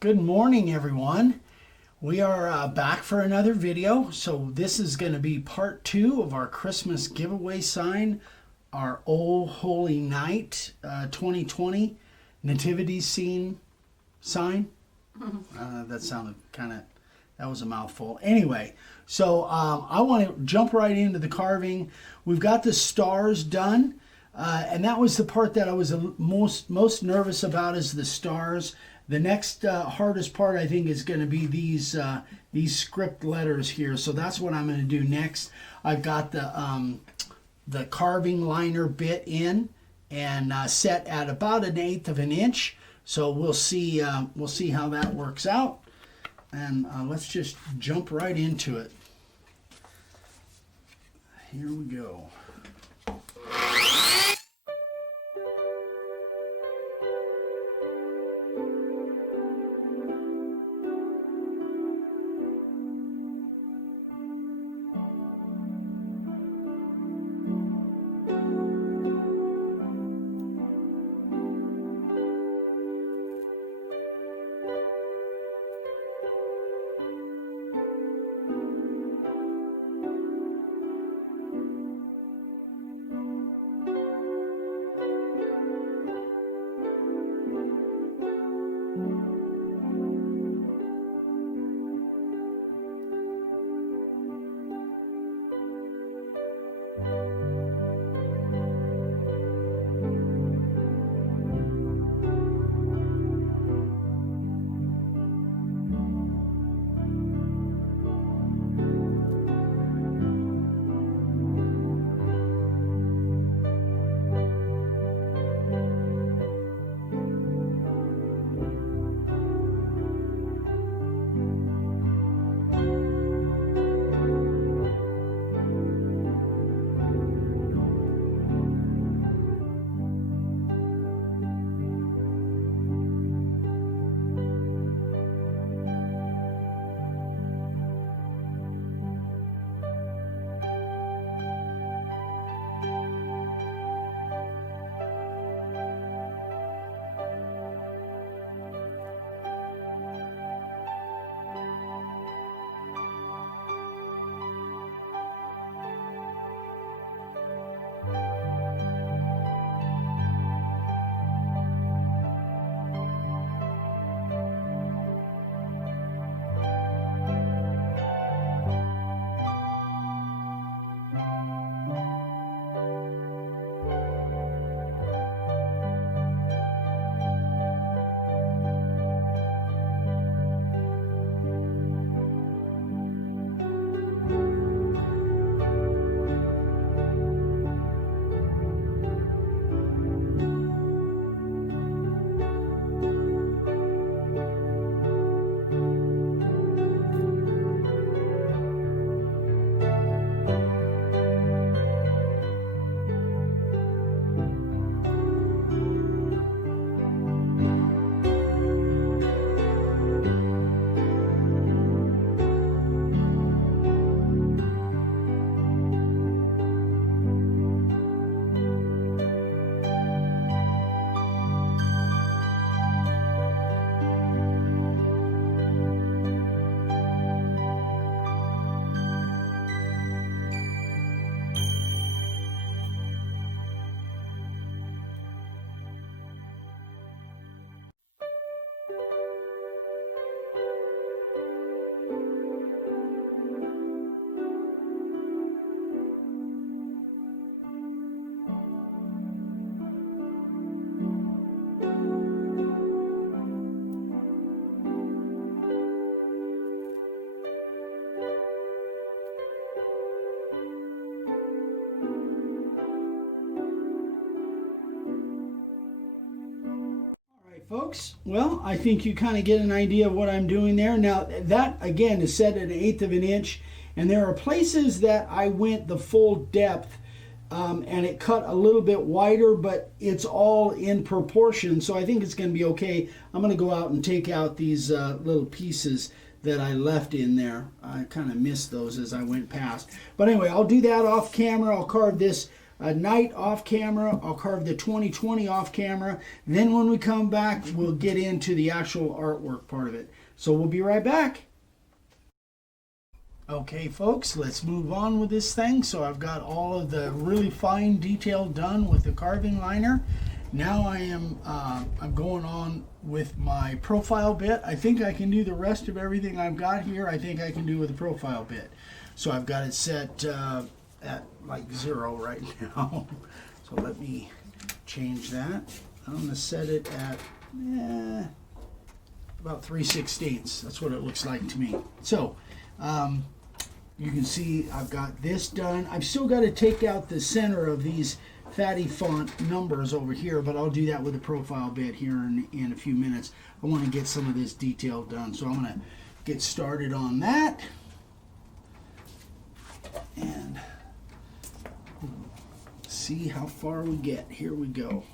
Good morning, everyone. We are back for another video. So this is going to be part 2 of our Christmas giveaway sign, our Oh Holy Night 2020 nativity scene sign. That sounded that was a mouthful. Anyway, so I want to jump right into the carving. We've got the stars done. And that was the part that I was most nervous about, is the stars. The next hardest part, I think, is going to be these script letters here. So that's what I'm going to do next. I've got the carving liner bit in and set at about 1/8 of an inch. So we'll see how that works out. And let's just jump right into it. Here we go. Folks, well, I think you kind of get an idea of what I'm doing there. Now, that again is set at 1/8 of an inch, and there are places that I went the full depth and it cut a little bit wider, but it's all in proportion, so I think it's going to be okay. I'm going to go out and take out these little pieces that I left in there. I kind of missed those as I went past. But anyway, I'll do that off camera. I'll carve this night off camera. I'll carve the 2020 off camera. Then when we come back, we'll get into the actual artwork part of it. So we'll be right back. Okay, folks, let's move on with this thing. So I've got all of the really fine detail done with the carving liner. Now I'm going on with my profile bit. I think I can do the rest of everything I've got here. I think I can do with the profile bit. So I've got it set at like 0 right now. So let me change that. I'm going to set it at about 3/16. That's what it looks like to me. So you can see I've got this done. I've still got to take out the center of these fatty font numbers over here, but I'll do that with the profile bit here in a few minutes. I want to get some of this detail done, so I'm going to get started on that. And see how far we get. Here we go.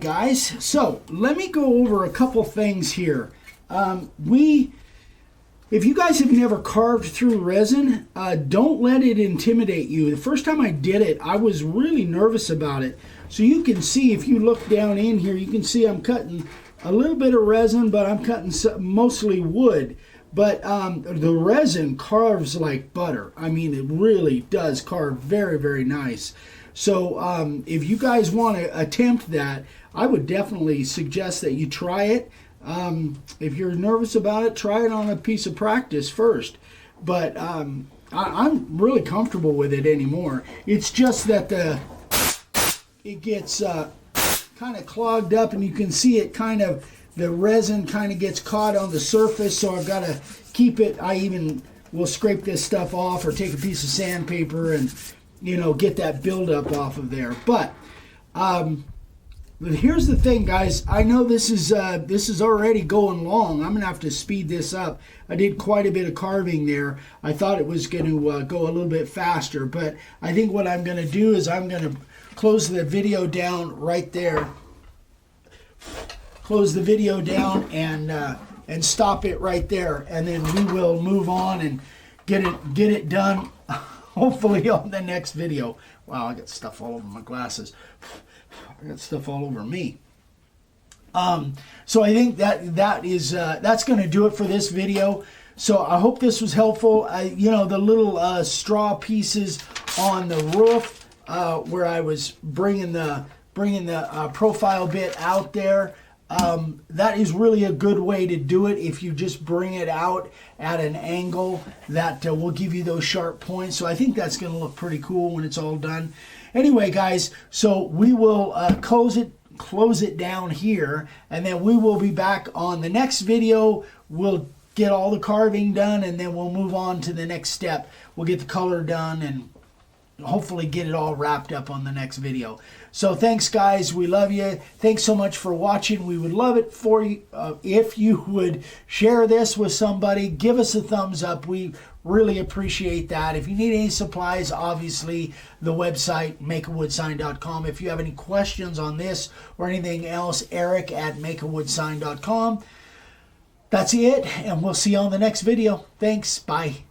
guys, so let me go over a couple things here. If you guys have never carved through resin, don't let it intimidate you. The first time I did it, I was really nervous about it. So you can see, if you look down in here, you can see I'm cutting a little bit of resin, but I'm cutting mostly wood. But the resin carves like butter. I mean, it really does carve very, very nice. So if you guys want to attempt that, I would definitely suggest that you try it. If you're nervous about it, try it on a piece of practice first. But I'm really comfortable with it anymore. It's just that it gets kind of clogged up, and you can see it kind of, the resin kind of gets caught on the surface, so I've got to keep it. I even will scrape this stuff off or take a piece of sandpaper and, you know, get that buildup off of there. But here's the thing, guys. I know this is already going long. I'm gonna have to speed this up. I did quite a bit of carving there. I thought it was going to go a little bit faster, but I think what I'm going to do is I'm going to close the video down right there. Close the video down and stop it right there, and then we will move on and get it done. Hopefully on the next video. Wow, I got stuff all over my glasses. I got stuff all over me. So I think that's going to do it for this video. So I hope this was helpful. You know, the little straw pieces on the roof where I was bringing the profile bit out there. That is really a good way to do it. If you just bring it out at an angle, that will give you those sharp points. So I think that's going to look pretty cool when it's all done. Anyway, guys, so we will close it down here, and then we will be back on the next video. We'll get all the carving done, and then we'll move on to the next step. We'll get the color done and hopefully get it all wrapped up on the next video. So thanks, guys. We love you. Thanks so much for watching. We would love it for you if you would share this with somebody. Give us a thumbs up. We really appreciate that. If you need any supplies, obviously the website makeawoodsign.com. If you have any questions on this or anything else, Eric@makeawoodsign.com. That's it, and we'll see you on the next video. Thanks. Bye.